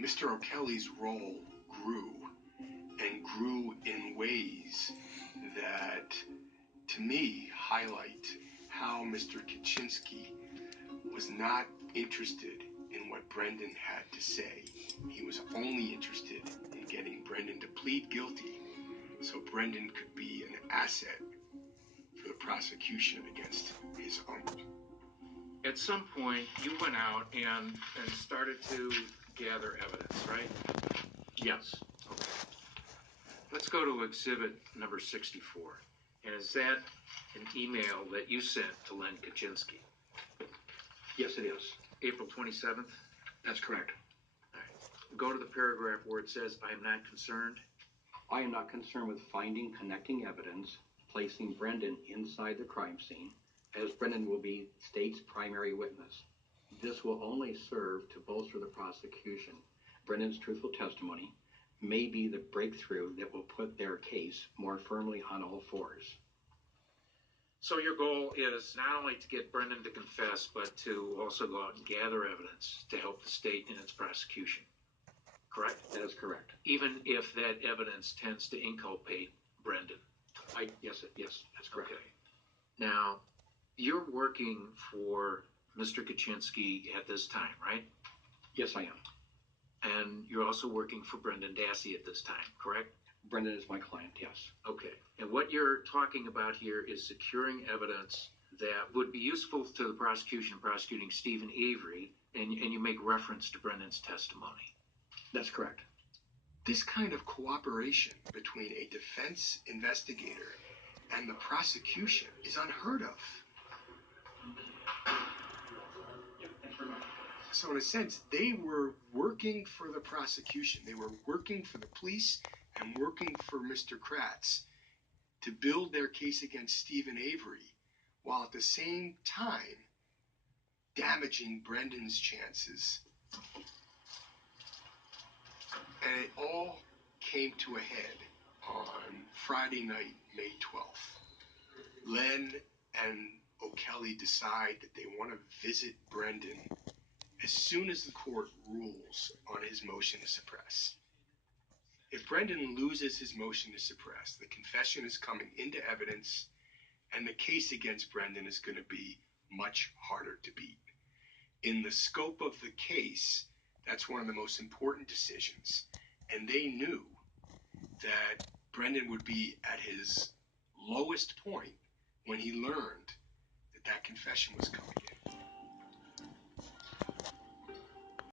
Mr. O'Kelly's role grew and grew in ways that, to me, highlight how Mr. Kachinsky was not interested in what Brendan had to say. He was only interested in getting Brendan to plead guilty so Brendan could be an asset for the prosecution against his uncle. At some point, you went out and started to gather evidence, right? Yes. Okay. Let's go to exhibit number 64. And is that an email that you sent to Len Kachinsky? Yes, it is. April 27th? That's correct. All right. Go to the paragraph where it says, I am not concerned. I am not concerned with finding connecting evidence, placing Brendan inside the crime scene, as Brendan will be state's primary witness. This will only serve to bolster the prosecution. Brendan's truthful testimony may be the breakthrough that will put their case more firmly on all fours. So your goal is not only to get Brendan to confess, but to also go out and gather evidence to help the state in its prosecution. Correct? That is correct. Even if that evidence tends to inculpate Brendan. Yes, that's correct. Okay. Now, you're working for Mr. Kachinsky at this time, right? Yes, I am. And you're also working for Brendan Dassey at this time, correct? Brendan is my client, yes. Okay. And what you're talking about here is securing evidence that would be useful to the prosecution prosecuting Stephen Avery, and you make reference to Brendan's testimony. That's correct. This kind of cooperation between a defense investigator and the prosecution is unheard of. So in a sense, they were working for the prosecution. They were working for the police and working for Mr. Kratz to build their case against Stephen Avery, while at the same time damaging Brendan's chances. And it all came to a head on Friday night, May 12th. Len and O'Kelly decide that they want to visit Brendan as soon as the court rules on his motion to suppress. If Brendan loses his motion to suppress, the confession is coming into evidence, and the case against Brendan is going to be much harder to beat. In the scope of the case, that's one of the most important decisions, and they knew that Brendan would be at his lowest point when he learned that that confession was coming in.